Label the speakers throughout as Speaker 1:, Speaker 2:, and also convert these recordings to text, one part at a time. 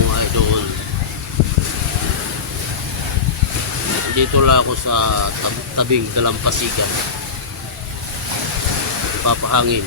Speaker 1: mga idol. Dito lang ako sa tab- tabing dalampasigan. Ipapahangin.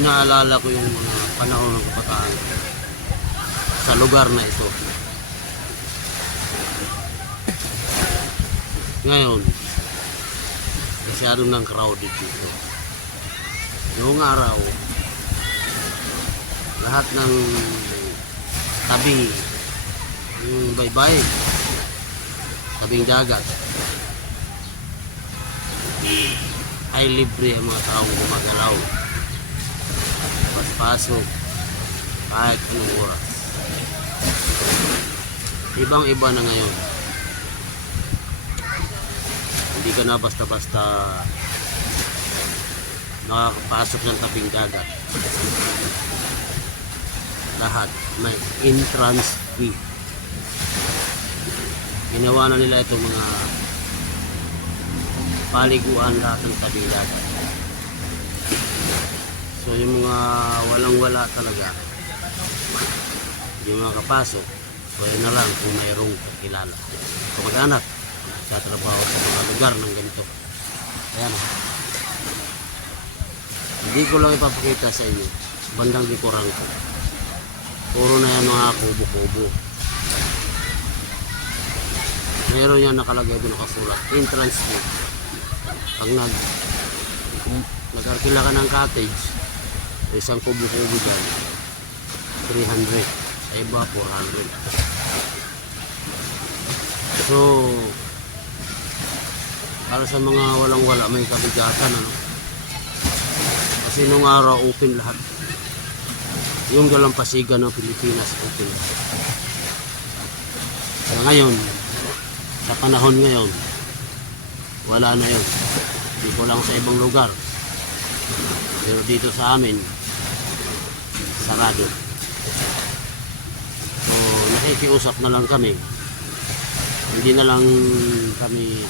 Speaker 1: Inaalala ko yung mga panahon ng kabataan sa lugar na ito. Ngayon, masyado ng crowded dito. Noong araw, lahat ng tabi, yung baybay, tabing dagat, ay libre ang mga taong gumagalaw. Pasok, kahit anong oras. Ibang iba na ngayon. Hindi ka na basta-basta nakakapasok ng tabing dagat. Lahat may entrance fee. Ginawa na nila itong mga paliguan lahat ng tabing dagat. So yung mga walang-wala talaga, yung mga kapasok, pwede na lang kung mayroong kakilala. Kamag-anak, sa trabaho sa mga lugar ng ganito. Ayan. oh. Hindi ko lang ipapakita sa inyo. Bandang likuran ko. Puro na yan mga kubo-kubo. Meron yan nakalagay doon nakasulat. Entrance fee. Pag nag nag-arkila ka ng cottage, isang kubo-kubo dyan, 300. Sa iba, 400. So, para sa mga walang-wala, may kabigatan, ano? Kasi nung araw, open lahat. Yung dalampasigan ng Pilipinas, open. Kaya ngayon, sa panahon ngayon, wala na yun. Hindi ko lang sa ibang lugar. Pero dito sa amin, sarado. So, nakikiusap na lang kami. Hindi na lang kami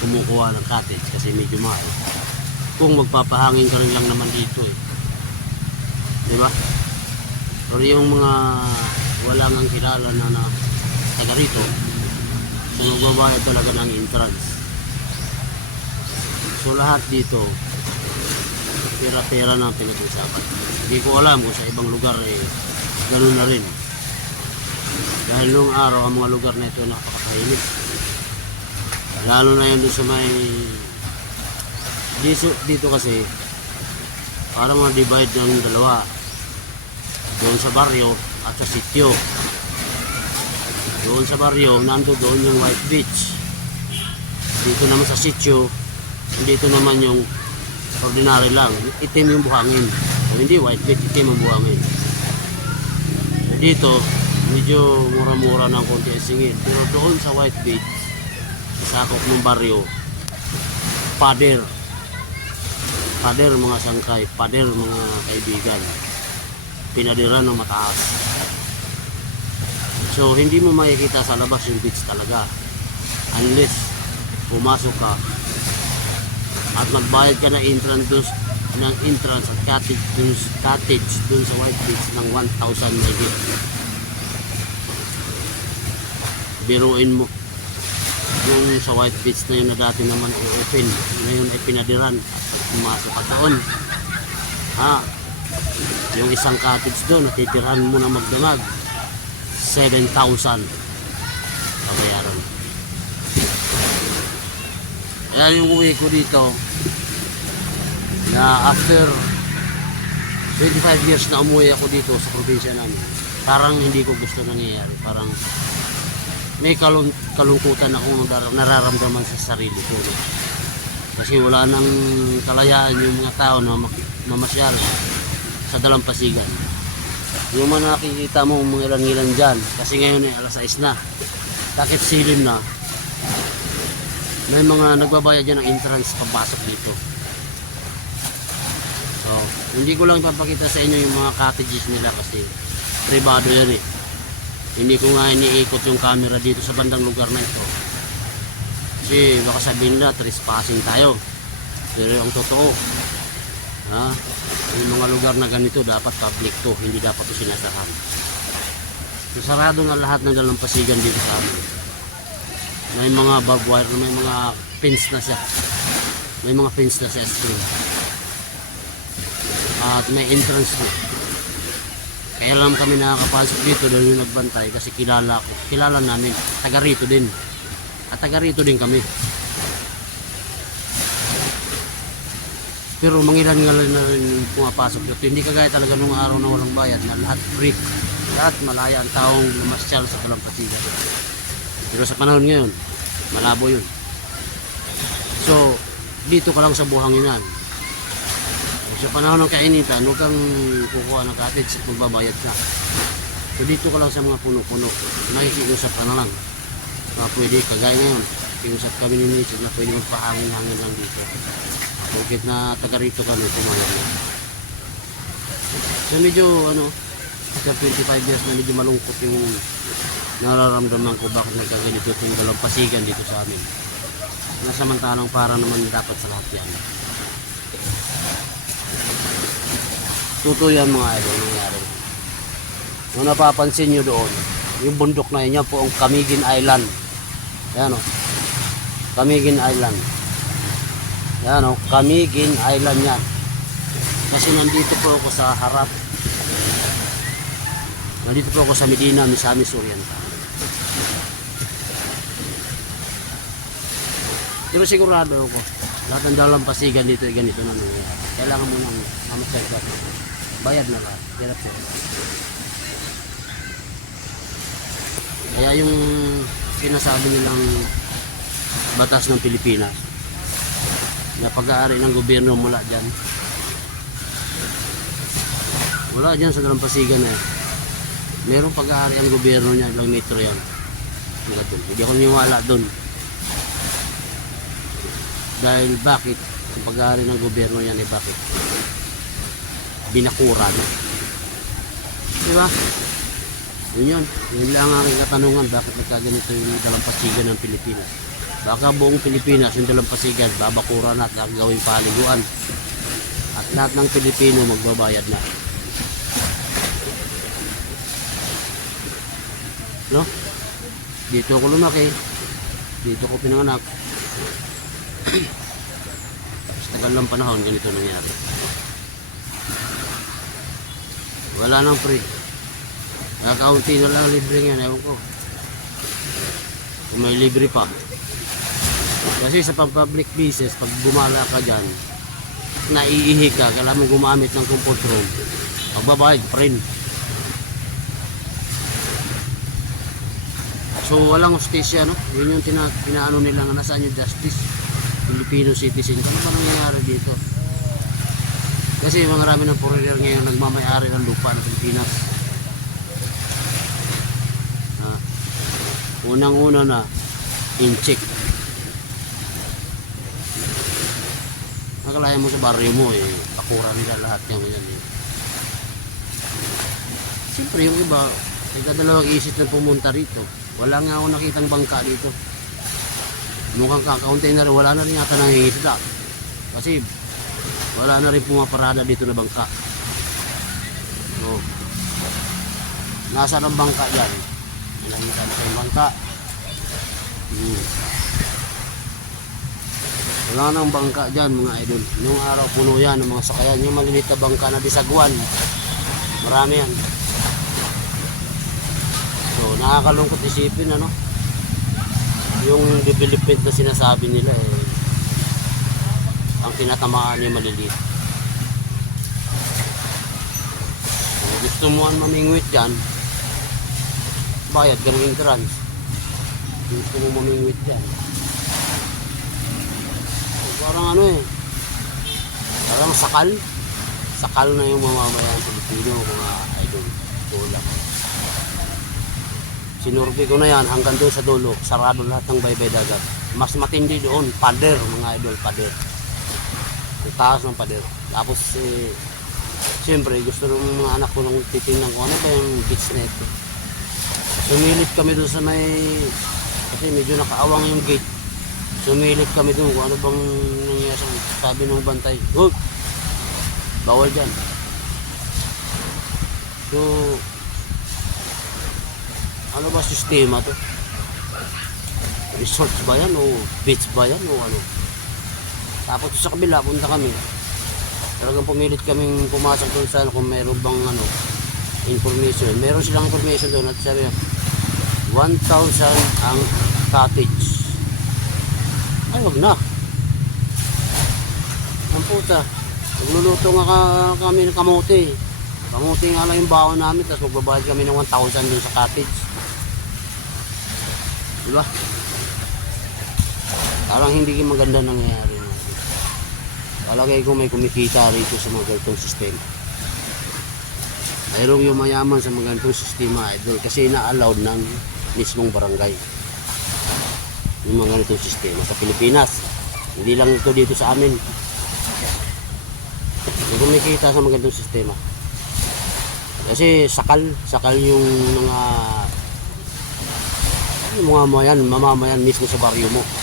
Speaker 1: kumukuha ng cottage kasi medyo mahal. Kung magpapahangin ka rin lang naman dito eh. Di ba? Pero yung mga wala nang kilala na na taga rito, so magbabayad talaga ng entrance. So lahat dito, pera-pera na pinag-usapan. Hindi ko alam kung sa ibang lugar eh, ganun na rin. Dahil nung araw, ang mga lugar na ito napakatahimik. Lalo na yun doon sa may... Dito, dito kasi, parang ma-divide ng dalawa. Doon sa baryo at sa sityo. Doon sa baryo, nando doon yung White Beach. Dito naman sa sityo, dito naman yung ordinary lang. Itim yung buhangin. O hindi White Beach, itim ang buhangin. Dito, medyo mura-mura ng konti ang singil. Pero doon sa White Beach, sakop ng baryo, pader. Pader mga sangkay, pader mga kaibigan. Pinadiran ng mataas. So, hindi mo makikita sa labas yung beach talaga. Unless pumasok ka at magbayad ka ng entrance dun, ng entrance at cottage dun, cottage dun sa White Beach ng 1,000 megit. Biruin mo yung sa White Beach na yun na dati naman ay open ngayon ay pinadiran at pumasok ka doon ha? Yung isang cottage doon natitirahan mo na magdamag 7,000 pagbayaran kaya yung uwi ko dito na after 25 years na umuwi ako dito sa probinsya namin parang hindi ko gusto nangyayari. Parang may kalung kalungkutan ako nar- nararamdaman sa sarili ko. Kasi wala nang kalayaan yung mga tao na mamasyal sa dalampasigan. Yung mga nakikita mo mga ilan-ilan dyan, kasi ngayon ay alas 6 na, takip silim na, may mga nagbabayad dyan ng entrance pagpasok dito. So, hindi ko lang ipapakita sa inyo yung mga cottages nila kasi privado yan eh. Hindi ko nga iniikot yung camera dito sa bandang lugar na ito. Kasi baka sabihin nila, trespassing tayo. Pero ang totoo, ha, yung mga lugar na ganito, dapat public to, hindi dapat to sinasahan. So, sarado na lahat ng dalampasigan dito sa amin. May mga barbed wire, may mga pins na siya. May mga pins na screen. At may entrance po. Kaya lang kami nakakapasok dito dahil yung nagbantay kasi kilala ko. Kilala namin. Taga rito din. At taga rito din kami. Pero mangilan nga lang na pumapasok dito. Hindi kagaya talaga nung araw na walang bayad na lahat free. Lahat malaya ang taong namasyal sa Dalampasigan. Pero sa panahon ngayon, malabo yun. So, dito ka lang sa buhanginan. Sa panahon ng kainitan, huwag kang kukuha ng cottage at magbabayad ka. So, dito ka lang sa mga puno-puno. Nakikiusap ka na lang. Na pwede, kagaya ngayon, kiusap kami ni Nietzsche na pwede magpahangin-hangin lang dito. Bukit na taga rito kami, tumayo na. So, medyo, ano, after 25 years na medyo malungkot yung nararamdaman ko bakit nagkaganito itong dalampasigan dito sa amin. Na samantalang para naman dapat sa lahat yan. Totoo yan mga idol nangyari. Kung napapansin nyo doon, yung bundok na yun, yan po ang Camiguin Island. Yan o. Camiguin Island. Yan o, Camiguin Island yan. Kasi nandito po ako sa harap. Nandito po ako sa Medina, Misamis Oriental. Pero sigurado ako, lahat ng dalampasigan dito ay ganito na nangyayari. Kailangan mo nang mamasyal ka. Bayad na lahat. Hirap po. Kaya yung sinasabi nilang batas ng Pilipinas na pag-aari ng gobyerno mula dyan. Wala dyan sa dalampasigan na eh. Merong pag-aari ang gobyerno niya, ilang metro yan. Hanggang dun. Hindi ako niwala doon. Dahil bakit? Ang pag-aari ng gobyerno yan ay bakit? Binakuran. Di ba? Yun yun. Yun lang ang aking katanungan. Bakit nagkaganito yung dalampasigan ng Pilipinas? Baka buong Pilipinas yung dalampasigan, babakuran at gagawing paliguan. At lahat ng Pilipino magbabayad na. No? Dito ako lumaki. Dito ako pinanganak. Sa tagal ng panahon, ganito nangyari. Wala nang free. Nakaunti na lang libre nga, ewan ko. Kung may libre pa. Kasi sa pag-public business, pag gumala ka dyan, naiihi ka, kailangan gumamit ng comfort room. Pagbabayad pa rin. So walang justisya, no? Yun yung tina, tinaano nila nga nasaan yung justice. Filipino citizen. Ano ba nangyayari dito? Kasi marami ng foreigner ngayon nagmamayari ng lupa ng Pilipinas. Ah, Unang-una na, in-check. Nakalayan mo sa barrio mo eh, pakura nila lahat yung ganyan eh. Siyempre yung iba, nagdadalawang isip na pumunta rito. Wala nga ako nakitang bangka dito. Mukhang kakaunti na rin, wala na rin yata nangingisda. Kasi wala na rin pumaparada dito na bangka. So, nasa ng bangka dyan? Nakita na yung bangka. Hmm. Wala nang bangka dyan mga idol. Yung araw puno yan ng mga sakayan. Yung maliliit na bangka na bisagwan. Marami yan. So, nakakalungkot isipin, ano? Yung development na sinasabi nila, eh, ang tinatamaan niya maliliit. Kung gusto mo ang mamingwit dyan, bayad ka ng entrance. Gusto mo mamingwit dyan. So, parang ano eh, parang sakal. Sakal na yung mamamayan Pilipino, mga idol. Tulak. Sinurvey ko na yan hanggang doon sa dulo. Sarado lahat ng baybay dagat. Mas matindi doon, pader, mga idol, pader. Taas ng pader. Tapos, eh, siyempre, gusto ng mga anak ko nang titingnan ko, ano ba yung beach na ito? Sumilip kami doon sa may kasi medyo nakaawang yung gate. Sumilip kami doon kung ano bang nangyayari sa sabi ng bantay. Huwag! Bawal dyan. So, ano ba sistema to? Resort ba yan o beach ba yan o ano? Tapos sa kabila, punta kami. Talagang pumilit kaming pumasok doon sa ano, kung meron bang ano, information. Meron silang information doon at sabi niya, 1,000 ang cottage. Ay, wag na. Ang puta. Nagluluto nga ka- kami ng kamote. Kamote nga lang yung baon namin, tapos magbabayad kami ng 1,000 doon sa cottage. Diba? Parang hindi maganda nangyayari. Palagay ko may kumikita rito sa mga ganitong sistema. Mayroong yung mayaman sa mga ganitong sistema, idol, kasi na-allowed ng mismong barangay. Yung mga ganitong sistema sa Pilipinas. Hindi lang ito dito sa amin. May kumikita sa mga ganitong sistema. Kasi sakal, sakal yung mga yung mga mayan, mamamayan mismo sa baryo mo.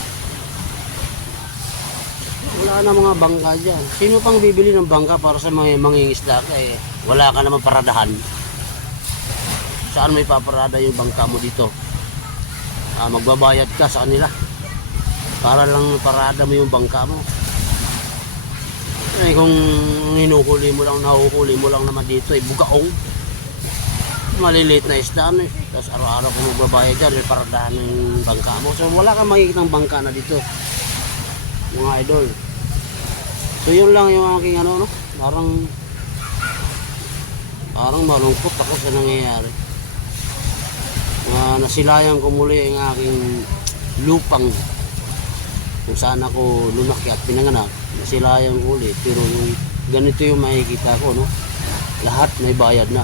Speaker 1: Wala na mga bangka dyan. Sino pang bibili ng bangka para sa mga mangingisda ka eh? Wala ka naman paradahan. Saan may paparada yung bangka mo dito? Ah, magbabayad ka sa kanila. Para lang parada mo yung bangka mo. Eh, kung hinuhuli mo lang, nahuhuli mo lang naman dito, eh, bugaong. Maliliit na isda, ano eh. Tapos araw-araw kung magbabayad dyan, may paradahan ng bangka mo. So, wala kang makikita ng bangka na dito. Mga idol. So, yun lang yung aking ano, no? Parang, parang malungkot ako sa nangyayari. Uh, nasilayan ko muli ang aking lupang kung saan ako lumaki at pinanganak. Nasilayan ko ulit. Pero yung ganito yung makikita ko, no? Lahat may bayad na.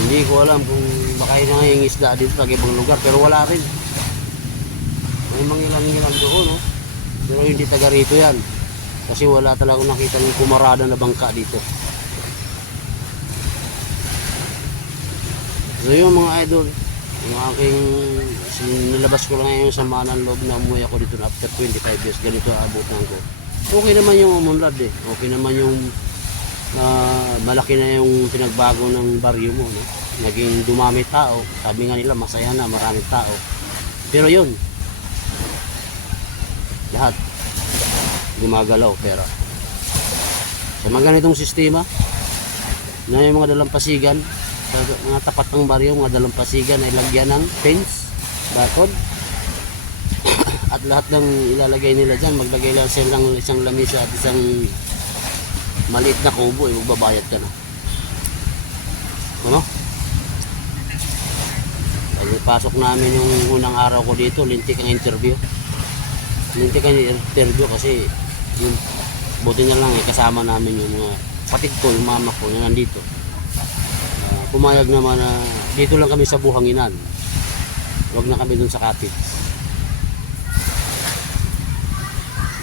Speaker 1: Hindi ko alam kung baka ang yung isda dito sa ibang lugar, pero wala rin. May mangilang-ilang doon, no? Pero hindi taga rito yan. Kasi wala talaga nakita ng kumarada na bangka dito. So yun mga idol, yung aking nilabas ko lang ngayon sa manang loob na umuwi ako dito after 25 years, ganito abutan ko. Okay naman yung umunlad eh. Okay naman yung na malaki na yung pinagbago ng baryo mo. No? Naging dumami tao. Sabi nga nila masaya na maraming tao. Pero yun, lahat gumagalaw pera. Sa mga ganitong sistema, na yung mga dalampasigan, sa mga tapat ng baryo, mga dalampasigan ay lagyan ng fence, bakod, at lahat ng ilalagay nila dyan, maglagay lang sila ng isang lamisa at isang maliit na kubo, eh, magbabayad ka na. Ano? Pagpasok namin yung unang araw ko dito, lintik ang interview. Lintik ang interview kasi yung buti na lang eh, kasama namin yung mga patid ko, yung mama ko, yung nandito. Ah, pumayag naman na dito lang kami sa buhanginan. Huwag na kami dun sa cottage.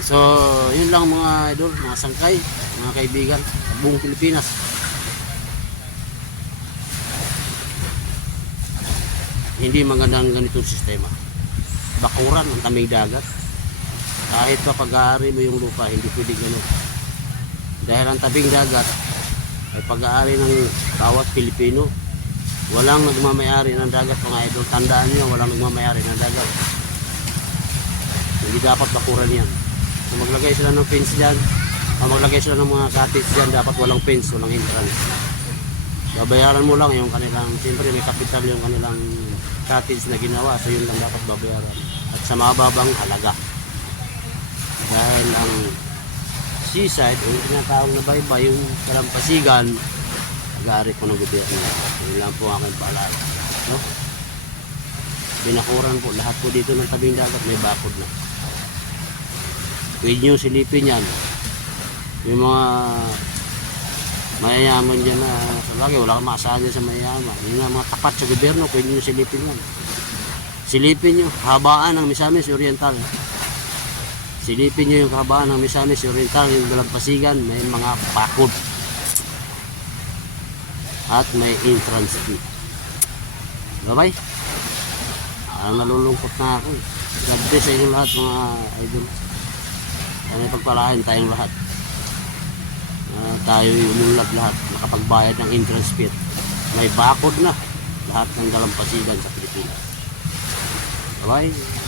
Speaker 1: So, yun lang mga idol, mga sangkay, mga kaibigan, buong Pilipinas. Hindi maganda ang ganitong sistema. Bakuran ang tamig dagat. Kahit pa pag-aari mo yung lupa, hindi pwede ganun. Dahil ang tabing dagat ay pag-aari ng bawat Pilipino. Walang nagmamayari ng dagat mga idol. Tandaan nyo, walang nagmamayari ng dagat. Hindi dapat bakuran yan. Kung maglagay sila ng fence dyan, o maglagay sila ng mga cottage dyan, dapat walang fence, walang entrance. Babayaran mo lang yung kanilang, siyempre may kapital yung kanilang cottage na ginawa, so yun lang dapat babayaran. At sa mababang halaga. Dahil ang seaside, yung tinatawag na baybay, yung kalampasigan, nag-aari po ng gobyerno. Yun lang po aking paalala. No? Binakuran po, lahat po dito ng tabing dagat may bakod na. Pwede nyo silipin yan. Yung mga mayayaman dyan na sa bagay, wala kang maasahan dyan sa mayayaman. Yung mga tapat sa gobyerno, pwede nyo silipin yan. Silipin nyo, habaan ng Misamis Oriental. Silipin nyo yung kahabaan ng Misamis Oriental, yung Dalampasigan, may mga bakod. at may entrance fee. Bye-bye. Ah, nalulungkot na ako. God bless sa inyo lahat mga idol. Sana pagpalain tayong lahat. Ah, tayo umulad lahat. Nakapagbayad ng entrance fee. May bakod na lahat ng dalampasigan sa Pilipinas. Bye-bye.